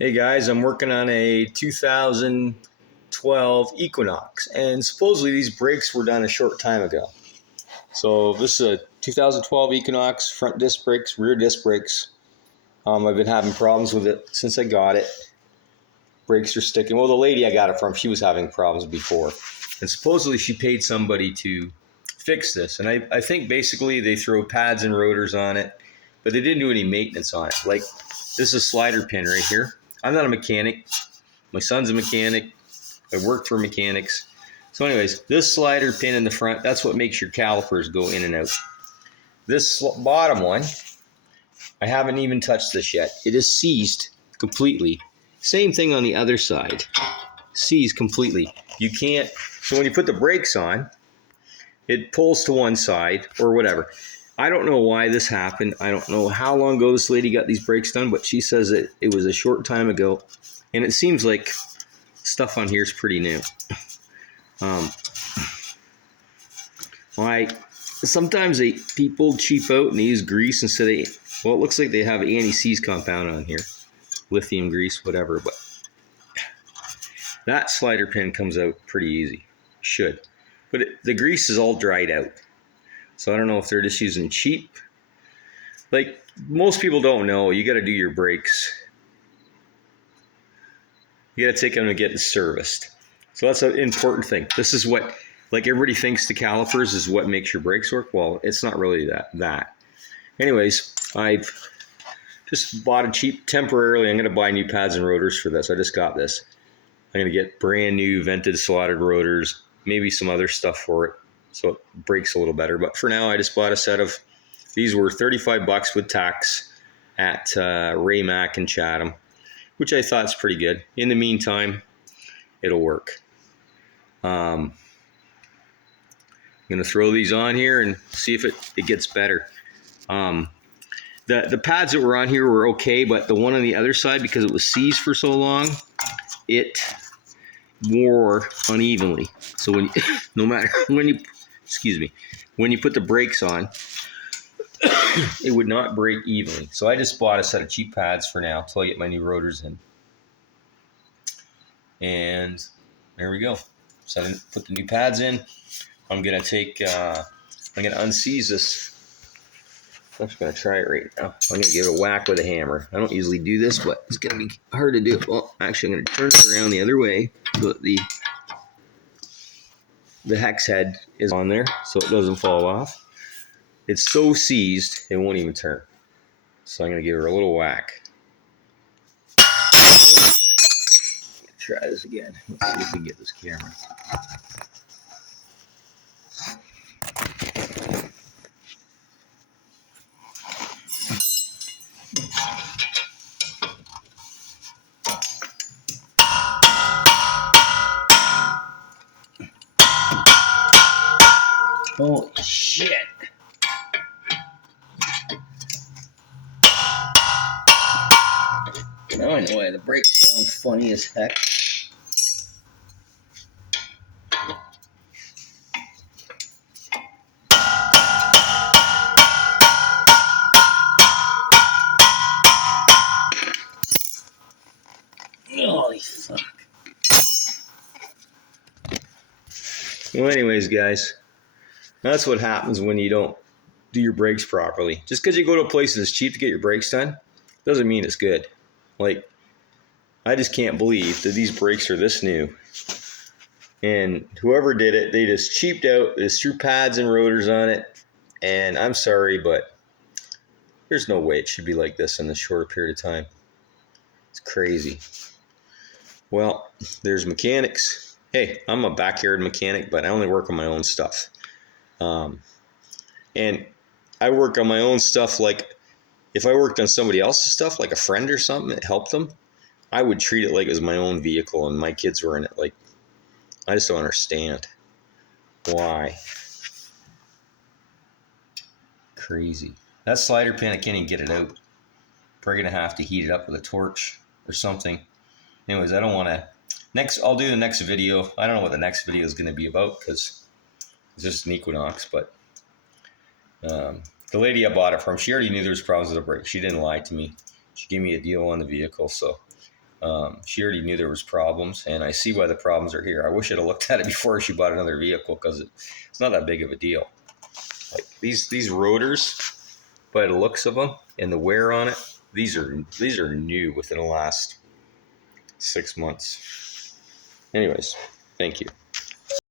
Hey guys, I'm working on a 2012 Equinox, and supposedly these brakes were done a short time ago. So this is a 2012 Equinox, front disc brakes, rear disc brakes. I've been having problems with it since I got it. Brakes are sticking. Well, the lady I got it from, she was having problems before. And supposedly she paid somebody to fix this. And I think basically they throw pads and rotors on it, but they didn't do any maintenance on it. Like, this is a slider pin right here. I'm not a mechanic. My son's a mechanic. I work for mechanics. So anyways, this slider pin in the front, that's what makes your calipers go in and out. This bottom one, I haven't even touched this yet. It is seized completely. Same thing on the other side. Seized completely. You can't, so when you put the brakes on, it pulls to one side or whatever. I don't know why this happened. I don't know how long ago this lady got these brakes done, but she says that it was a short time ago. And it seems like stuff on here is pretty new. Sometimes people cheap out and they use grease instead of, well, it looks like they have anti-seize compound on here. Lithium grease, whatever. But that slider pin comes out pretty easy. Should. But the grease is all dried out. So I don't know if they're just using cheap. Like, most people don't know, you got to do your brakes. You got to take them and get serviced. So that's an important thing. This is what, like, everybody thinks the calipers is what makes your brakes work. Well, it's not really that. Anyways, I've just bought it cheap temporarily. I'm going to buy new pads and rotors for this. I just got this. I'm going to get brand new vented slotted rotors, maybe some other stuff for it, so it brakes a little better. But for now, I just bought a set of, these were $35 with tax at Ray Mack in Chatham, which I thought is pretty good. In the meantime, it'll work. I'm going to throw these on here and see if it gets better. The pads that were on here were okay, but the one on the other side, because it was seized for so long, it wore unevenly. So when no matter when you put the brakes on, it would not break evenly. So I just bought a set of cheap pads for now until I get my new rotors in. And there we go. So I put the new pads in. I'm gonna unseize this. I'm just gonna try it right now. I'm gonna give it a whack with a hammer. I don't usually do this, but it's gonna be hard to do. Well, actually, I'm gonna turn it around the other way so that the hex head is on there so it doesn't fall off. It's so seized it won't even turn. So I'm gonna give her a little whack. Try this again. Let's see if we can get this camera. Holy shit. Now I know why the brakes sound funny as heck. Holy fuck. Well, anyways, guys, that's what happens when you don't do your brakes properly. Just because you go to a place that's cheap to get your brakes done doesn't mean it's good. Like, I just can't believe that these brakes are this new. And whoever did it, they just cheaped out. They just threw pads and rotors on it. And I'm sorry, but there's no way it should be like this in this short period of time. It's crazy. Well, there's mechanics. Hey, I'm a backyard mechanic, but I only work on my own stuff. And I work on my own stuff. Like, if I worked on somebody else's stuff, like a friend or something that helped them, I would treat it like it was my own vehicle and my kids were in it. Like, I just don't understand why. Crazy. That slider pin, I can't even get it out. Probably gonna have to heat it up with a torch or something. Anyways, I don't want to. I'll do the next video. I don't know what the next video is going to be about because it's just an Equinox. But the lady I bought it from, she already knew there was problems with the brake. She didn't lie to me. She gave me a deal on the vehicle, so She already knew there was problems, and I see why the problems are here. I wish I'd have looked at it before she bought another vehicle, because it's not that big of a deal. Like these rotors, by the looks of them and the wear on it, these are new within the last 6 months. Anyways, thank you.